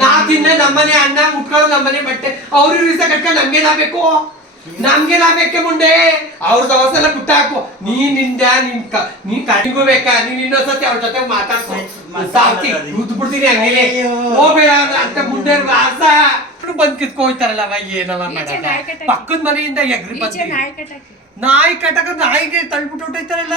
ನಾ ತಿನ್ನ ನಮ್ಮನೆ ಅಣ್ಣ ಮುಟ್ಕೊಳ್ಳೋ ನಮ್ಮನೆ ಬಟ್ಟೆ. ಅವ್ರ ರೀಸ ಕಟ್ಕೊಂಡು ನಮ್ಗೆ ಲಾಭಕ್ಕೆ ಮುಂಡೆ ಅವ್ರ ದವಸ ಎಲ್ಲ ಪುಟ್ಟ ಹಾಕು. ನೀನಿಂದ ನಿನ್ ನೀನ್ ಕಡಿಗೂ ಬೇಕಾ? ನೀನ್ ಇನ್ನೊಂದ್ಸತಿ ಅವ್ರ ಜೊತೆ ಮಾತಾಡ್ಕೊ. ಸಾಕ್ತಿ ಉದ್ ಬಿಡ್ತೀನಿ ಹಂಗೇನೆ. ಹೋಗ್ಬೇಡ ಅಂತ ಮುಂದೆ ಆಸ. ಬಂದ್ ಕಿತ್ಕೋಯ್ತಾರಲ್ಲ ಅವ ಏನವ. ಪಕ್ಕದ ಮನೆಯಿಂದ ಎಗ್ರಿ ಬಂದ್ ನಾಯಿ ಕಟ್ಟಕ. ನಾಯಿಗೆ ತಳ್ಬಿಟ್ಟು ಹೊಟ್ಟೈತಾರಲ್ಲ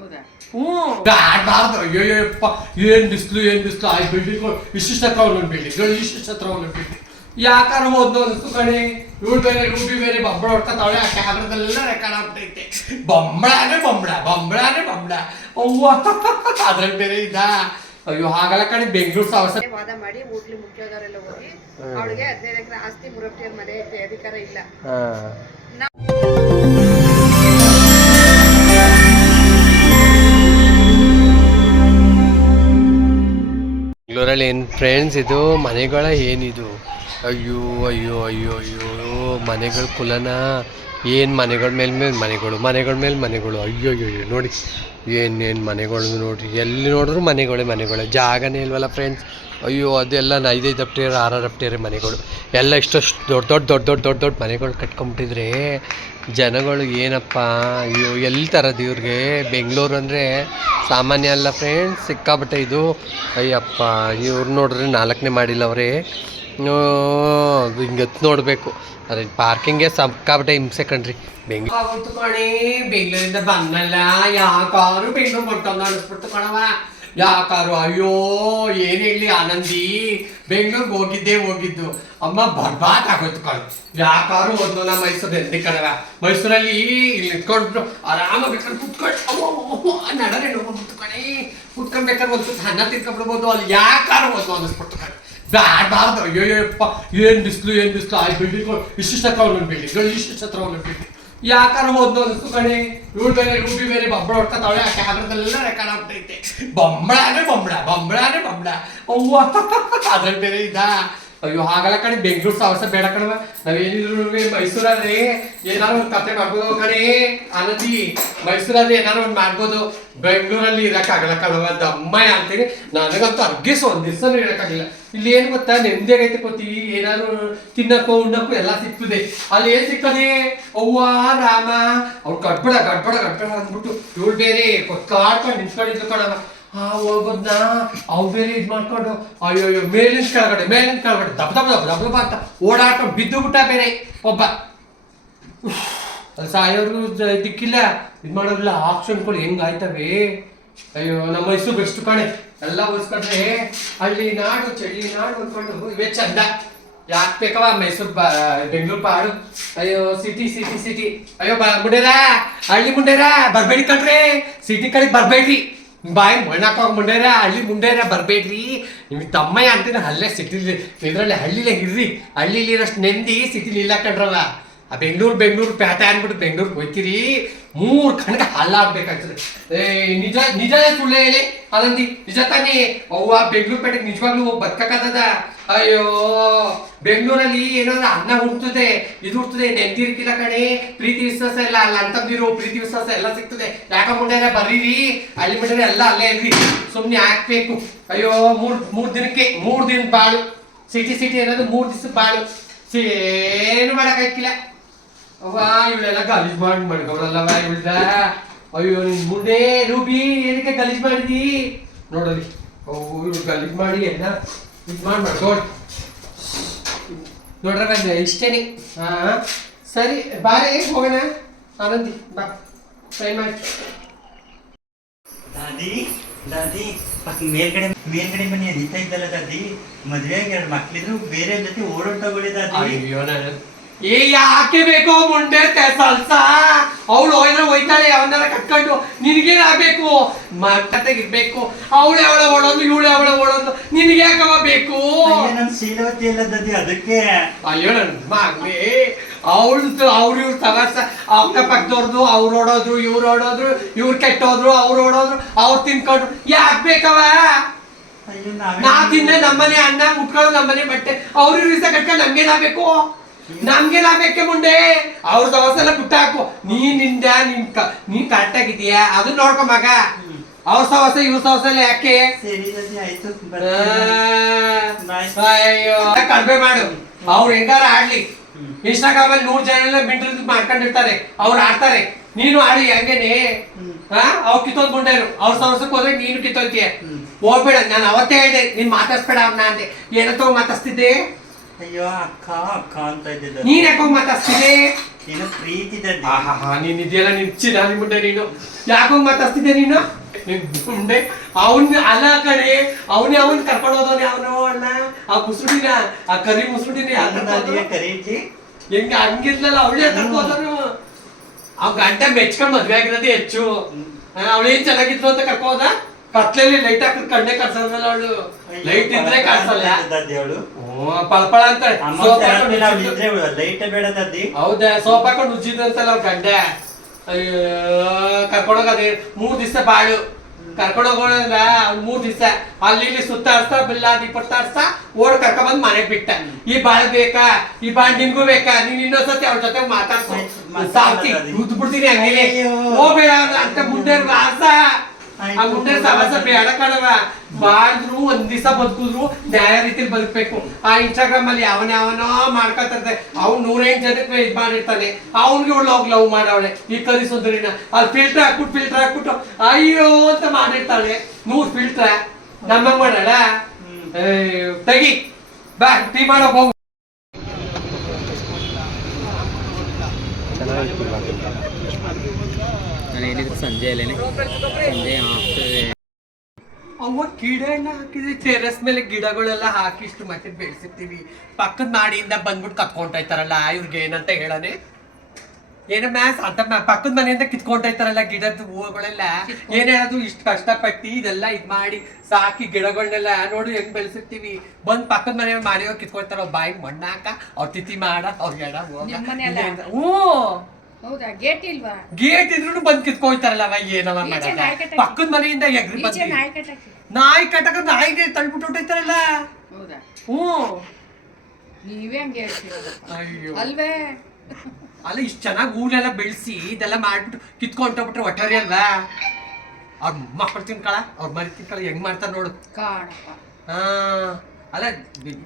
ಹೌದಾ? ಹ್ಮ್ ಗಾಡ್ಬಾರ್ದು ಅಯ್ಯೋ ಯಪ್ಪ. ಏನ್ ಬಿಸ್ಲು ಏನ್ ಬಿಸ್ಲು? ಆ ಬಿಲ್ಡಿಂಗ್ ಇಷ್ಟಿಷ್ಟ ಹತ್ರ ಒಂದೊಂದು ಬಿಲ್ಡಿಂಗ್ ಇಷ್ಟಿಷ್ಟ ಹತ್ರ ಒಂದೊಂದು ಬಿಲ್ಡಿಂಗ್ ಯಾಕಾರ ಹೋದ್ನು ಅನಿಸ್ತು ಕಣಿ. ಇವಳು ಬೇರೆ ರೂಬಿ ಬೇರೆ ಬೊಂಬಳ ಹೊಡ್ಕೊತಾವಳೆ. ಆ ಕ್ಯಾಮ್ರದಲ್ಲೆಲ್ಲ ರೆಕಾರ್ಡ್ ಆಗ್ಬಿಟ್ಟೈತೆ. ಬೊಂಬಳಾನೆ ಬೊಂಬಳ ಬೊಂಬಳಾನೆ ಬೊಂಬಳ. ಅವ್ವ. ಅದ್ರಲ್ಲಿ ಬೇರೆ ಇದ್ದ ಅಯ್ಯೋ ಹಾಗಲ್ಲ ಕಣಿ. ಬೆಂಗಳೂರು ಸಾವಸ ವಾದ ಮಾಡಿ ಹೋಟ್ಲಿ ಮುಖ್ಯದವರೆಲ್ಲ ಹೋಗಿ ಅವಳಿಗೆ ಹದಿನೈದು ಎಕರೆ ಆಸ್ತಿ ಮುರಪ್ಟಿಯರ್ ಮನೆ ಐತೆ ಅಧಿಕಾರ ಇಲ್ಲ. ಬೆಂಗಳೂರಲ್ಲಿ ಏನು ಫ್ರೆಂಡ್ಸ್ ಇದು, ಮನೆಗಳ ಏನಿದು? ಅಯ್ಯೋ ಅಯ್ಯೋ ಅಯ್ಯೋ ಅಯ್ಯೋ, ಮನೆಗಳ ಕುಲನ? ಏನು ಮನೆಗಳ ಮೇಲೆ ಮೇಲೆ ಮನೆಗಳು, ಮನೆಗಳ ಮೇಲೆ ಮನೆಗಳು? ಅಯ್ಯೋ ಅಯ್ಯೋ, ನೋಡಿ. ಏನೇನು ಮನೆಗಳು ನೋಡಿರಿ. ಎಲ್ಲಿ ನೋಡಿದ್ರು ಮನೆಗಳೇ ಮನೆಗಳೇ. ಜಾಗನೇ ಇಲ್ವಲ್ಲ ಫ್ರೆಂಡ್ಸ್ ಅಯ್ಯೋ, ಅದೆಲ್ಲ ಐದೈದು ಅಪ್ಟೇರ್ ಆರಾರು ಅಪ್ಟೇರ್ ಮನೆಗಳು. ಎಲ್ಲ ಇಷ್ಟಷ್ಟು ದೊಡ್ಡ ದೊಡ್ಡ ದೊಡ್ಡ ದೊಡ್ಡ ದೊಡ್ಡ ದೊಡ್ಡ ಮನೆಗಳು ಕಟ್ಕೊಂಬಿಟ್ಟಿದ್ರೆ ಜನಗಳು ಏನಪ್ಪ? ಅಯ್ಯೋ ಎಲ್ಲಿ ತರೋದು ಇವ್ರಿಗೆ ಬೆಂಗಳೂರು ಅಂದರೆ ಸಾಮಾನ್ಯ ಅಲ್ಲ ಫ್ರೆಂಡ್ಸ್ ಸಿಕ್ಕಾಬಟ್ಟೆ ಇದು. ಅಯ್ಯಪ್ಪ, ಇವ್ರು ನೋಡ್ರಿ ನಾಲ್ಕನೇ ಮಾಡಿಲ್ಲ ಅವರೇ. ಹಿಂಗೆ ನೋಡಬೇಕು. ಅದ್ರ ಪಾರ್ಕಿಂಗ್ಗೆ ಸಕ್ಕಾಬಿಟ್ಟೆ ಹಿಂಸೆ ಕಣ್ರಿ. ಬೆಂಗಳೂರು ಕಣಿ ಬೆಂಗಳೂರಿಂದ ಬಂದಲ್ಲ ಯಾಕಾರು ಬೆಂಗಳೂರು ಬಂತಂದ ಅನಿಸ್ಬಿಡ್ತು ಕಣವ ಯಾಕಾರು ಅಯ್ಯೋ, ಏನ್ ಹೇಳಿ ಆನಂದಿ? ಬೆಂಗಳೂರಿಗೆ ಹೋಗಿದ್ದೆ ಹೋಗಿದ್ದು. ಅಮ್ಮ ಬರ್ಬಾದ್ ಆಗೋಯ್ತು ಕಣ. ಯಾಕಾರು ಒಂದು ನಾ ಮೈಸೂರು ಎಂದಿ ಕಣವ ಮೈಸೂರಲ್ಲಿ ಇಲ್ಲಿ ನಿಂತ್ಕೊಂಡ್ಬಿಟ್ಟು ಆರಾಮಾಗಿ ಬೇಕಾದ್ರೆ ಕುತ್ಕೊಂಡು ನಡರೆ ನೋಡ್ಬಿಟ್ಟು ಕಣೆ. ಕುತ್ಕೊಂಡ್ಬೇಕಾದ್ರೆ ಒಂದು ಹಣ ತಿನ್ಕೊಂಡ್ಬಿಡ್ಬೋದು ಅಲ್ಲಿ ಯಾಕಾರು ಒಂದು ಅನ್ನಿಸ್ಬಿಟ್ಟು ಬ್ಯಾಡ್ಬಾರ್ದು ಅಯ್ಯೋ ಯಪ್ಪ ಏನ್ ಬಿಸ್ಲು ಏನ್ ಬಿಸ್ಲು ಆ ಬಿಲ್ಡಿಂಗ್ ಇಷ್ಟಿಷ್ಟ ಹತ್ರ ಒಂದೊಂದು ಬಿಲ್ಡಿಂಗ್ ಇಷ್ಟಿಷ್ಟ ಹತ್ರ ಒಂದೊಂದು ಬಿಲ್ಡಿಂಗ್ ಯಾಕಾರ ಹೋದ್ನು ಅನಿಸ್ತು ಕಣೆ ಇವಳು ಬೇರೆ ರೂಬಿ ಬೇರೆ ಬೊಂಬಳ ಹೊಡ್ಕೊತಾವಳೆ ಆ ಕ್ಯಾಮ್ರಾದಲ್ಲೆಲ್ಲ ರೆಕಾರ್ಡ್ ಆಗ್ಬಿಟ್ಟೈತೆ ಬೊಂಬಳಾನೆ ಬೊಂಬಳ ಬೊಂಬಳಾನೆ ಬೊಂಬಳ ಅವ್ವ ಅದ್ರಲ್ಲಿ ಬೇರೆ ಇದ್ದ ಅಯ್ಯೋ, ಹಾಗಲ್ಲ ಕಣೆ, ಬೆಂಗಳೂರು ಸಾವಸ ಬೇಡ ಕಣವ ನಾವೇನಿದ್ರು ಮೈಸೂರಲ್ಲಿ ಏನಾದ್ರು ಒಂದು ಕತೆ ಮಾಡ್ಬೋದು ಕಣೆ, ಆನಂದಿ. ಮೈಸೂರಲ್ಲಿ ಏನಾದ್ರು ಒಂದು ಮಾಡ್ಬೋದು. ಬೆಂಗಳೂರಲ್ಲಿ ಇರಕ್ಕಾಗಲ್ಲ ಕಣವ ದಮ್ಮಯ್ಯ ಅಂತೀನಿ. ನನಗಂತೂ ಅರ್ಗಿಸ್ ಒಂದ್ ದಿವಸ ಇರಕ್ಕಾಗಿಲ್ಲ. ಇಲ್ಲಿ ಏನ್ ಗೊತ್ತಾ ನೆಮ್ಮದಿಯಾಗೈತೆ ಕೊತಿ ಏನಾದ್ರು ತಿನ್ನಕ್ಕೋ, ಉಣ್ಣಕ್ಕೋ ಎಲ್ಲ ಸಿಗ್ತದೆ. ಅಲ್ಲಿ ಏನ್ ಸಿಗ್ತದೆ? ಅವ್ವ, ರಾಮ. ಅವ್ರು ಗಡ್ಬಡ ಗಡ್ಬಡ ಗಡ್ಬಡ ಅಂದ್ಬಿಟ್ಟು ಇವಳು ಬೇರೆ ಕೊತ್ಕಾಡ್ಕೊಂಡು ನಿಂತ್ಕೊಂಡಿದ್ದು ಕಣವ ಆ, ಹೋಗೋದ್ನ? ಅವ್ ಬೇರೆ ಇದು ಮಾಡ್ಕೊಂಡು, ಅಯ್ಯೋ ಮೇಲಿನ ಕೆಳಗಡೆ ಮೇಲಿನ ಕೆಳಗಡೆ, ದಬ ದಬ ದಬ ದಬ ಅಂತ ಓಡಾಡ್ಕೊಂಡು ಬಿದ್ದು ಬಿಟ್ಟ ಬೇರೆ ಒಬ್ಬ. ಅಲ್ಲಿ ದಿಕ್ಕಿಲ್ಲ. ಇದು ಮಾಡೋದಿಲ್ಲ ಆಪ್ಷನ್ಗಳು ಹೆಂಗಾಯ್ತವೆ ಅಯ್ಯೋ, ನಮ್ಮ ಮೈಸೂರು ಬೆಸ್ಟ್ ಕಣೆ. ಎಲ್ಲ ಉಳಿಸ್ಕೊಂಡ್ರೆ ಹಳ್ಳಿ ನಾಡು ಚಳಿ ನಾಡು ಅಂದ್ಕೊಂಡು ಇವೇ ಚಂದ. ಯಾಕೆ ಬೇಕವ ಮೈಸೂರು ಬಾ, ಬೆಂಗಳೂರು ಪಾಡು? ಅಯ್ಯೋ ಸಿಟಿ ಸಿಟಿ ಸಿಟಿ ಅಯ್ಯೋ, ಬಾ, ಮುಂಡೇರ? ಹಳ್ಳಿ ಮುಂಡೇರ? ಬರ್ಬೇಡಿ ಕಣ್ರಿ. ಸಿಟಿ ಕಡೆಗೆ ಬರ್ಬೇಡ್ರಿ. ಬಾಯಿ ಮಣ್ಣಾಕೋಗಿ ಮುಂಡೇರ, ಹಳ್ಳಿ ಮುಂಡೇರ ಬರಬೇಡ್ರಿ. ನಿಮ್ಗೆ ತಮ್ಮ ಅಂತೀನಿ ಅಲ್ಲೇ ಸಿಟಿಲಿ ಇದ್ರಲ್ಲಿ ಹಳ್ಳಿಲೇ ಇರ್ರಿ. ಹಳ್ಳಿಲಿ ಇರೋಷ್ಟು ನೆಂದಿ ಸಿಟಿಲಿ ಇಲ್ಲ ಕಣ್ರವ ಆ ಬೆಂಗಳೂರು ಬೆಂಗಳೂರು ಪ್ಯಾಟೆ ಅಂದ್ಬಿಟ್ಟು ಬೆಂಗಳೂರಿಗೆ ಹೋಯ್ತೀರಿ. ಮೂರು ಕಣ್ಗೆ ಹಲ್ಲಾಗ್ಬೇಕಾಗ್ತದೆ ಏ, ನಿಜ ನಿಜ ಸುಳ್ಳು ಹೇಳಿ? ಅದಂತಿ ನಿಜ ತಾನೇ? ಅವ್ವ, ಬೆಂಗಳೂರು ಪೇಟೆಗೆ ನಿಜವಾಗ್ಲೂ ಹೋಗಿ ಬದುಕಕ್ಕಾಗದ ಅಯ್ಯೋ, ಬೆಂಗಳೂರಲ್ಲಿ ಏನಾದ್ರು ಅನ್ನ ಹುಡ್ತದೆ, ಇದು ಹುಡ್ತದೆ ನೆಂದಿರ್ಕಿಲ್ಲ ಕಣೆ. ಪ್ರೀತಿ ವಿಶ್ವಾಸ ಎಲ್ಲ, ಅಲ್ಲ ಅಂತಂದಿರು, ಪ್ರೀತಿ ವಿಶ್ವಾಸ ಎಲ್ಲ ಸಿಗ್ತದೆ. ಯಾಕ ಮುಂಡೇರ ಬರೀರಿ ಅಲ್ಲಿ ಮುಂಡೇರ ಎಲ್ಲ ಅಲ್ಲೇ ಇರ್ರಿ. ಸುಮ್ಮನೆ ಹಾಕ್ಬೇಕು. ಅಯ್ಯೋ, ಮೂರ್ ಮೂರ್ ದಿನಕ್ಕೆ, ಮೂರು ದಿನ ಬಾಳು. ಸಿಟಿ ಸಿಟಿ ಅನ್ನೋದು ಮೂರ್ ದಿವಸ ಬಾಳು. ಏನು ಮಾಡಕ್ಕಾಗಿಲ್ಲ ಅವ್ವ ಇವಳೆಲ್ಲ ಗಲೀಜ್ ಮಾಡಿ ಮಡ್ಕೊಳಲ್ಲವ ಇವಳ್ದ ಅಯ್ಯೋ ನಿನ್ ಮುಂದೆ ರೂಬಿ ಏನಕ್ಕೆ ಗಲೀಜ್ ಮಾಡಿದಿ? ನೋಡಲಿ. ಅವು ಇವ್ಳು ಗಲೀಜ್ ಮಾಡಿ ಎಲ್ಲ ಇದು ಮಾಡಿ ಮಾಡ್ಕೊಳ್ ನೋಡ್ರ ಇಷ್ಟೇನೆ. ಹಾ ಸರಿ ಬಾರಿ ಹೋಗೋಣ? ಆನಂದಿ ಬಾ. ಟ್ರೈ ಮಾಡಿ. ದಾದಿ ದಾದಿ ಪಕ್ಕ ಮೇಲ್ಗಡೆ ಮೇಲ್ಗಡೆ ಮನೆ ಅದಿತಾ ಇದ್ದಲ್ಲ ದಾದಿ. ಮದ್ವೆ ಎರಡು ಮಕ್ಳಿದ್ರು ಬೇರೆ ಜೊತೆ ಓಡೋಟೋಗಳಿ ದಾದಿ. ಅಯ್ಯೋ ನಾನು ಏ ಯಾಕೆ ಬೇಕೋ ಮುಂಡೆ ಸಲ್ಸ? ಅವಳು ಹೋಯ್ದ್ರೆ ಹೋಯ್ತಾಳೆ ಅವನ್ನೆಲ್ಲ ಕಟ್ಕೊಂಡು ನಿನಗೇನಾಗಬೇಕು? ಮಕ್ಕತೆಗಿರ್ಬೇಕು ಅವಳು ಅವಳ ಓಡೋದು ಇವಳು ಅವಳ ಓಡೋದು ನಿನಗೆ ಯಾಕವ ಬೇಕು? ಅಯ್ಯೋ, ನನ್ ಶೀಲವತಿ ಎಲ್ಲ ದದಿ ಅದಕ್ಕೆ. ಅಯ್ಯೋ ನನ್ನ ಮಗ್ನೆ. ಅವಳು ಅವ್ರು ಇವ್ರು ತಗಸ ಅಕ್ಕ ಪಕ್ಕದವ್ರದ್ದು ಅವ್ರು ಓಡೋದ್ರು ಇವ್ರು ಓಡೋದ್ರು ಇವ್ರು ಕೆಟ್ಟೋದ್ರು ಅವ್ರು ಓಡೋದ್ರು ಅವ್ರು ತಿನ್ಕೊಂಡ್ರು ಯಾಕೆ ಬೇಕವ? ನಾ ತಿನ್ನ ನಮ್ಮನೆ ಅನ್ನ ಮುಟ್ಕೊಳ್ಳೋ ನಮ್ಮನೆ ಬಟ್ಟೆ. ಅವ್ರು ರೀಸ ಕಟ್ಕೊಂಡು ನಮ್ಗೇನಾಗಬೇಕು? ನಮ್ಗೇನಾಗಬೇಕೆ ಮುಂಡೆ ಅವ್ರ ದವಸ ಎಲ್ಲ ಪುಟ್ಟ ಹಾಕು. ನೀನಿಂದ ನಿನ್ ನೀನ್ ಕರೆಕ್ಟ್ ಆಗಿದ್ಯಾ ಅದನ್ನ ನೋಡ್ಕೊ ಮಗ. ಅವ್ರ ಸವಸ ಇವ್ರ ಸವಸ ಎಲ್ಲ ಯಾಕೆ. ಅಯ್ಯೋ. ಕಡಿಮೆ ಮಾಡು. ಅವ್ರು ಹೆಂಗಾರ ಆಡ್ಲಿ. ಇನ್ಸ್ಟಾಗ್ರಾಮ್ ಅಲ್ಲಿ ನೂರ್ ಜನ ಎಲ್ಲ ಮಿಂಟ್ರಿ ಮಾಡ್ಕೊಂಡಿರ್ತಾರೆ. ಅವ್ರು ಆಡ್ತಾರೆ. ನೀನು ಆಡಿ ಹಂಗೇನೆ? ಅವ್ರು ಕಿತ್ತೋದ್ ಮುಂಡೇರು ಅವ್ರ ಸಮಸ್ಯೆಗೆ ಹೋದ್ರೆ ನೀನು ಕಿತ್ತೋಯ್ತೀಯ. ಹೋಗ್ಬೇಡ. ನಾನು ಅವತ್ತೇ ಹೇಳಿದೆ ನೀನ್ ಮಾತಾಡ್ಸ್ಬೇಡ ಅವ್ನ ಅಂದೆ. ಏನಂತ ಮಾತಾಡ್ಸ್ತಿದ್ದೆ? ಅಯ್ಯೋ ಅಕ್ಕ ಅಕ್ಕ ಅಂತ ಇದ್ದೆ ನೀನ್ ಯಾಕೋ ಮಾತಾಡ್ಸ್ತಿದ್ದೆ ಏನೋ ಪ್ರೀತಿ ದಾದಿ ಆಹಾ ನೀನ್ ಇದೆಯಲ್ಲ ನಿನ್ ಚಿರಾನಿ ಮುಂಡೆ ನೀನು. ಯಾಕೋ ಮಾತಾಡ್ತಿದ್ದೆ ನೀನು? ನಿನ್ ಮುಂಡೆ ಅವನ್ ಅಲ್ಲ ಕಡೆ ಅವನೇ ಅವನ್ ಕರ್ಕೊಂಡು ಹೋದವನೇ ಅವನು ಅಣ್ಣ ಆ ಮುಸುಡಿನ ಆ ಕರಿ ಮುಸುಡಿನ ಹೋದ? ಕರೀತಿ. ಹೆಂಗ ಹಂಗಿರ್ಲಲ್ಲ ಅವಳೇ ಕರ್ಕೋದನು ಅವ್ ಗಂಟೆ ಮೆಚ್ಕೊಂಡ್ ಮದ್ವೆ ಆಗಿರೋದೇ ಹೆಚ್ಚು. ಅವಳೇನ್ ಚೆನ್ನಾಗಿದ್ರು ಅಂತ ಕರ್ಕೋದ ಕತ್ಲಲ್ಲಿ ಲೈಟ್ ಹಾಕಿದ್ ಕಣ್ಣೆ ಕಾಣಿಸಲ್ಲ ಅವಳು. ಲೈಟ್ ಇದ್ರೆ ಕಾಣಿಸಲ್ಲ. ದಾದಿ ಅವಳು ಪಳಪಳ ಅಂತ. ಲೈಟ್ ಬೇಡ ದಾದಿ ಹೌದಾ ಸೋಪ್ ಹಾಕೊಂಡು ಉಜ್ಜಿದ್ರಂತಲ್ಲ ಅವ್ರ ಗಂಡ. ಅಯ್ಯೋ ಕರ್ಕೊಂಡೋಗದೆ ಮೂರ್ ದಿವಸ ಬಾಳು. ಕರ್ಕೊಂಡೋಗೋಣ ಮೂರ್ ದಿವಸ. ಅಲ್ಲಿ ಇಲ್ಲಿ ಸುತ್ತಾಡ್ಸ್ತಾ ಬಿಲ್ಲಾದಿ ಪತ್ತಾಡ್ಸ್ತಾ ಓಡ್ ಕರ್ಕೊಂಬಂದ್ ಮನೆಗ್ ಬಿಟ್ಟ. ಈ ಬಾಳ್ ಬೇಕಾ? ಈ ಬಾಳ್ ನಿಂಗೂ ಬೇಕಾ? ನೀನ್ ಇನ್ನೊಂದ್ಸತಿ ಅವ್ರ ಜೊತೆ ಮಾತಾಡ್ಸಿ ಸಾಕಿ ಸಾಕ್ತಿ ಅದು. ಉದ್ ಬಿಡ್ತೀನಿ ಹಂಗೇನೆ. ಹೋಗ್ಬೇಡ ಅಂತ ಮುಂದೆ ರಾಸ. ಆ ಗುಂಡೆ ಮುಂದೆ ಸವಾಸ ಬೇಡ ಕಣವ ಬಾಳಿದ್ರು ಒಂದ್ ದಿವಸ ಬದುಕಿದ್ರು ನ್ಯಾಯ ರೀತಿಲಿ ಬದುಕ್ಬೇಕು. ಆ ಇನ್ಸ್ಟಾಗ್ರಾಮ್ ಅಲ್ಲಿ ಅವನ ಯಾವನೋ ಮಾಡ್ಕೊತಿರ್ತಾರೆ ಅವ್ ನೂರೆಂಟು ಜನಕ್ಕೆ ಇದ್ ಮಾಡಿರ್ತಾನೆ. ಅವ್ನಿಗೆ ಒಳ್ಳೆ ಹೋಗಿ ಲವ್ ಮಾಡವಳೆ. ಈ ಕರಿ ಸುಂದರಿನ. ಅಲ್ಲಿ ಫಿಲ್ಟರ್ ಹಾಕ್ಬಿಟ್ಟು ಫಿಲ್ಟರ್ ಹಾಕ್ಬಿಟ್ಟು ಅಯ್ಯೋ ಅಂತ ಮಾಡಿರ್ತಾಳೆ. ನೂರ್ ಫಿಲ್ಟರ್ ನಮ್ಮ ಮಾಡಲ್ಲ? ತಗಿ. ಬಾ ಟೀ ಮಾಡೋಕ್ ಹೋಗು. ನಾನು ಏನಿದ್ರು ಸಂಜೆ ಅಲ್ಲೇನೆ. ಸಂಜೆ ಅವ ಗಿಡ ಟೆರೆಸ್ ಮೇಲೆ ಗಿಡಗಳೆಲ್ಲ ಹಾಕಿ ಇಷ್ಟು ಮತ್ತೆ ಬೆಳೆಸಿರ್ತೀವಿ. ಪಕ್ಕದ ಮಾಡಿಯಿಂದ ಬಂದ್ಬಿಟ್ಟು ಕತ್ಕೊಂಡೋಯ್ತಾರಲ್ಲ ಇವ್ರಿಗೆ ಏನಂತ ಹೇಳನೆ ಏನೋ ಮ್ಯಾಸ್ ಅಂತ ಪಕ್ಕದ ಮನೆಯಿಂದ ಕಿತ್ಕೊಂಡೋಯ್ತಾರಲ್ಲ ಗಿಡದ ಹೂವುಗಳೆಲ್ಲ? ಏನೇ ಅದು ಇಷ್ಟು ಕಷ್ಟಪಟ್ಟು ಇದೆಲ್ಲ ಇದ್ ಮಾಡಿ ಸಾಕಿ ಗಿಡಗಳನ್ನೆಲ್ಲ ನೋಡಿ ಹೆಂಗ್ ಬೆಳೆಸಿರ್ತೀವಿ. ಬಂದ್ ಪಕ್ಕದ ಮನೆ ಮಾಡಿಯೋ ಕಿತ್ಕೊಳ್ತಾರ ಬಾಯಿ ಮಣ್ಣಾಕ ಅವ್ರ ತಿಥಿ ಮಾಡ ಅವ್ರ ಗಿಡ ಹ್ಞೂ. ಹೌದಾ? ಗೇಟ್ ಇಲ್ವಾ? ಗೇಟ್ ಇದ್ರು ಬಂದ್ ಕಿತ್ಕೋಯ್ತಾರಲ್ಲ ಅವ ಏನವ ಮಾಡಲ್ಲ. ಪಕ್ಕದ ಮನೆಯಿಂದ ಎಗ್ರಿ ಬಂದ್ ನಾಯಿ ಕಟಕ ನಾಯಿಗೆ ತಳ್ಬಿಟ್ಟು ಹೊಟ್ಟೈತಾರಲ್ಲ ಹೌದಾ? ಹ್ಞೂ. ನೀವೇ ಹಂಗೆ ಅಯ್ಯೋ. ಅಲ್ವೇ? ಅಲ್ಲ ಇಷ್ಟು ಚೆನ್ನಾಗಿ ಊರೆಲ್ಲ ಬೆಳೆಸಿ ಇದೆಲ್ಲ ಮಾಡ್ಬಿಟ್ಟು ಕಿತ್ಕೊಂಡೋಗ್ಬಿಟ್ರೆ ಒಟ್ಟಾರೆ ಅಲ್ವಾ? ಅವ್ರ ಮಕ್ಕಳು ತಿನ್ಕಳ ಅವ್ರ ಮರಿ ತಿನ್ಕಳ ಹೆಂಗ್ ಮಾಡ್ತಾರ ನೋಡು. ಕಾಣಪ್ಪ ಹಾ. ಅಲ್ಲ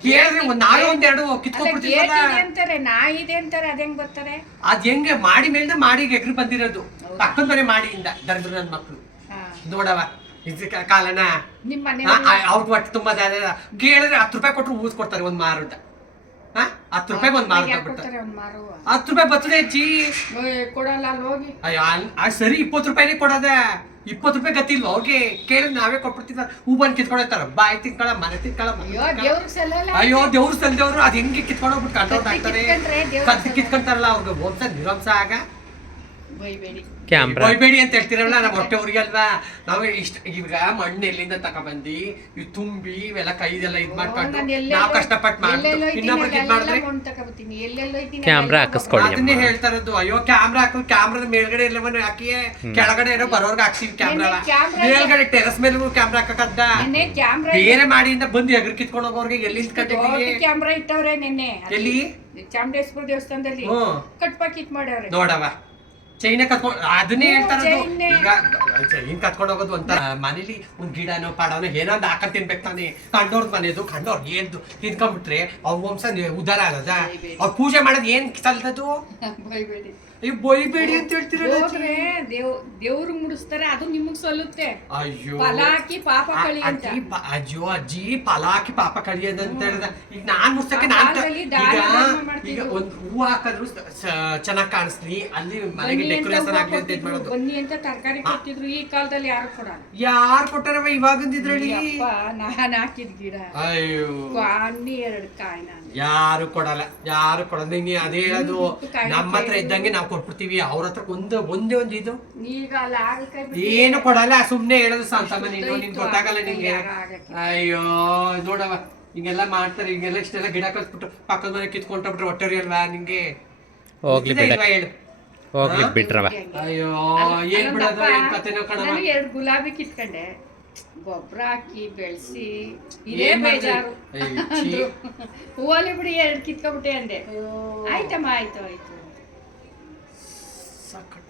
ಕೇಳಿದ್ರೆ ಒಂದ್ ನಾಳೆ ಒಂದೆರಡು ಅಲ್ಲ ಗೇಟ್ ಇದೆ ಅಂತಾರೆ ನಾಯಿ ಇದೆ ಅಂತಾರೆ ಅದ್ ಹೆಂಗ್ ಬರ್ತಾರೆ ಅದ್ ಹೆಂಗೆ ಮಾಡಿ ಮೇಲೆ ಮಾಡಿ ಎಗ್ರಿ ಬಂದಿರೋದು? ಪಕ್ಕದ ಮನೆ ಮಾಡಿಯಿಂದ ದರಿದ್ರ ನನ್ ಮಕ್ಳು. ಹಾ. ನೋಡವ ಇದು ಕಾಲನ? ನಿಮ್ ಮನೆ ಅವ್ರಿಗೆ ಹೊಟ್ಟೆ ತುಂಬಾ ಕೇಳಿದ್ರೆ ಹತ್ತು ರೂಪಾಯಿ ಕೊಟ್ರು ಊದ್ ಕೊಡ್ತಾರೆ ಒಂದ್ ಮಾರುಟ ಹಾ ಹತ್ತು ರೂಪಾಯಿಗೆ ಒಂದ್ ಮಾರು ಬಿಡ್ತಾರೆ. ಕೊಡ್ತಾರೆ ಅವ್ನ್ ಮಾರುವ ಹತ್ತು ರೂಪಾಯಿ ಬರ್ತದೆ ಅಜ್ಜಿ ಓಯ್, ಕೊಡಲ್ಲ ಅಲ್ಲಿ ಹೋಗಿ. ಅಯ್ಯೋ ಅಲ್- ಆ ಸರಿ ಇಪ್ಪತ್ತು ರೂಪಾಯಿ ಕೊಡೋದ. ಇಪ್ಪತ್ತು ರೂಪಾಯಿ ಗತಿಲ್ವ ಅವ್ರಿಗೆ ಕೇಳಿ ನಾವೇ ಕೊಟ್ಬಿಡ್ತೀವಿ. ಹೂ ಬಂದು ಕಿತ್ಕೊಳ್ತಾರ ಬಾಯಿ ತಿನ್ಕೊಳ ಮನೆ ತಿನ್ಕೊಳ ಅಯ್ಯೋ ದೇವ್ರ ಸಲ್ದೇವ್ರು ಅದ್ ಹೆಂಗೆ ಕಿತ್ಕೊಂಡೋಗ್ಬಿಟ್ಟು ಕಂಟ್ರೋಲ್ ಕತ್ತಿ ಆಗ್ತಾರೆ? ಕಿತ್ಕೊಂತಾರಲ್ಲ ಅವ್ರಿಗೆ ವಂಶ ನಿರಂಸ ಆಗ. ಕ್ಯಾಮ್ರಾ ಕೊಯ್ಬೇಡಿ ಅಂತ ಹೇಳ್ತಿರಲ್ಲ ನಾವು ಹೊಟ್ಟೆ ಊರಿಗೆ ಅಲ್ವಾ? ನಾವು ಇಷ್ಟ ಈಗ ಮಣ್ಣು ಎಲ್ಲಿಂದ ತಗೊಬಂದಿ ಇವ್ ತುಂಬಿ ಇವೆಲ್ಲ ಕೈದೆಲ್ಲ ಇದ್ ಮಾಡ್ಕೊಂಡು ನಾವು ಕಷ್ಟಪಟ್ಟು ಮಾಡ್ತೀವಿ ಇನ್ನೊಬ್ರಿಗೆ ಇದ್ ಮಾಡಿದ್ರೆ? ಕ್ಯಾಮ್ರಾ ಹಾಕಿಸ್ಕೊಳ್ಳಿ. ಅದನ್ನೇ. ಹೇಳ್ತಾ ಇರೋದು ಅಯ್ಯೋ ಕ್ಯಾಮ್ರಾ ಹಾಕು ಕ್ಯಾಮ್ರಾದ ಮೇಲ್ಗಡೆ ಎಲ್ಲ ಹಾಕಿ ಕೆಳಗಡೆ ಏನೋ ಬರೋರ್ಗೆ ಹಾಕ್ಸಿವಿ ಕ್ಯಾಮ್ರಾ ಮೇಲ್ಗಡೆ ಟೆರಸ್ ಮೇಲೆ ಕ್ಯಾಮ್ರಾ ಹಾಕಕ್ಕದ್ದ ನೆನ್ನೆ ಕ್ಯಾಮ್ರಾ ಬೇರೆ ಮಾಡಿಯಿಂದ ಬಂದು ಎಗರ್ ಕಿತ್ಕೊಂಡು ಹೋಗೋರ್ಗೆ ಎಲ್ಲಿ ಕ್ಯಾಮ್ರಾ ಇಟ್ಟವ್ರೆ ನಿನ್ನೆ. ಎಲ್ಲಿ? ಚಾಮುಂಡೇಶ್ವರ ದೇವಸ್ಥಾನದಲ್ಲಿ. ಕಟ್ಪಾಕಿಟ್ ಮಾಡ್ಯವ್ರೆ ನೋಡವ ಚೈನ ಕತ್ಕೊಂಡು ಅದನ್ನೇ ಹೇಳ್ತಾರೆ ಹೇಳ್ತಾ ಈಗ ಚೈನ್ ಕತ್ಕೊಂಡು ಹೋಗೋದು ಅಂತ ಮನೇಲಿ ಒಂದ್ ಗಿಡನೋ ಪಾಡನೋ ಏನೋ ಹಾಕೊಂಡ್ ತಿನ್ಬೇಕು ತಾನೆ. ಕಂಡೋರ್ದ್ ಮನೆದು ಕಂಡೋರ್ ಏನ್ದು ತಿನ್ಕೊಂಡ್ಬಿಟ್ರೆ ಅವ್ ವಂಶ ಉದಾರ ಆಗದ. ಅವ್ರ ಪೂಜೆ ಮಾಡೋದು ಏನ್ ಸಲ್ದದು? ಅಯ್ಯೋ ಬೈಬೇಡಿ ಅಂತ ಹೇಳ್ತಿರೋದು ಹೋದ್ರೆ ದೇವ್ ದೇವ್ರಿಗೆ ಮುಡಿಸ್ತಾರೆ ಅದು ನಿಮಗ್ ಸಲ್ಲುತ್ತೆ. ಅಯ್ಯೋ. ಪಲಾಕಿ ಪಾಪ ಕಳಿ ಅಂತ. ಅಜ್ಜಿ ಅಜ್ಜೋ ಪಲಾಕಿ ಪಾಪ ಕಳಿ ಅಂತ ಹೇಳಿದ. ಈಗ ನಾನ್ ಮುಡ್ಸಕ್ಕೆ ನಾನ್ ಈಗ ಈಗ. ಒಂದ್ ಹೂ ಹಾಕಿದ್ರು ಚೆನ್ನಾಗಿ ಕಾಣಿಸ್ಲಿ. ಅಲ್ಲಿ ಮನೆಗೆ ಡೆಕೋರೇಷನ್ ಆಗ್ಲಿ ಅಂತ ಇದ್ ಮಾಡೋದು. ಬನ್ನಿ ಅಂತ ತರಕಾರಿ ಕೊಡ್ತಿದ್ರು ಈ ಕಾಲದಲ್ಲಿ ಯಾರು ಕೊಡಲ್ಲ? ಯಾರ್ ಕೊಟ್ಟಾರವ ಇವಾಗಿಂದಿದ್ರಲ್ಲಿ ಅಪ್ಪ ನಾನು ಹಾಕಿದ ಗಿಡ. ಅಯ್ಯೋ. ಅನ್ನಿ ಎರಡು ಕಾಯಿ ನಾನು. ಯಾರು ಕೊಡಲ್ಲ. ಯಾರು ಕೊಡಲ್ಲ. ಹಿಂಗೆ ಅದೇ ಹೇಳೋದು. ನಮ್ಮ ಹತ್ರ ಇದ್ದಂಗೆ ನಾವು ಕೊಟ್ಬಿಡ್ತೀವಿ. ಅವ್ರ ಹತ್ರ ಒಂದು ಒಂದೇ ಒಂದು ಇದು. ಈಗ ಏನು ಕೊಡಲ್ಲ. ಸುಮ್ನೆ ಹೇಳೋದು ಸಾಂತಮ್ಮ. ನೀನು ಇತ್ತು, ಗೊತ್ತಾಗಲ್ಲ ಇತ್ತು, ನಿಂಗೆ ಅಯ್ಯೋ ನೋಡವ ಹಿಂಗೆಲ್ಲ ಮಾಡ್ತಾರೆ ಹಿಂಗೆಲ್ಲ ಇಷ್ಟೆಲ್ಲ ಗಿಡ ಕಳ್ಸ್ಬಿಟ್ಟು ಪಕ್ಕದ ಮನೆ ಕಿತ್ಕೊಂಡ್ಬಿಟ್ರೆ ಹೊಟ್ಟೆರಿ ಅಲ್ವಾ ನಿಂಗೆ? ಹೋಗ್ಲಿ ಗೊತ್ತಿದೆ ಬಿಡ. ಇಲ್ವಾ ಹೇಳು? ಹೋಗ್ಲಿ ಬಿಟ್ರವ. ಅಯ್ಯೋ ಏನ್ ಬಿಡೋದು ಏನ್ ಕತೆನೋ ಕಣವ ನಾನು ಎರಡು ಗುಲಾಬಿ ಕಿತ್ಕೊಂಡೆ. ಗೊಬ್ಬರ ಹಾಕಿ ಬೆಳೆಸಿ ಇದೇ ಬೇಜಾರು. ಅಂದ್ರು. ಹೂವಲ್ಲಿ ಬಿಡಿ ಎರಡು ಕಿತ್ಕೊಬಿಟ್ಟೆ ಅಂದೆ. ಆಯ್ತಮ್ಮ ಆಯ್ತು ಆಯ್ತು. ಸಖತ್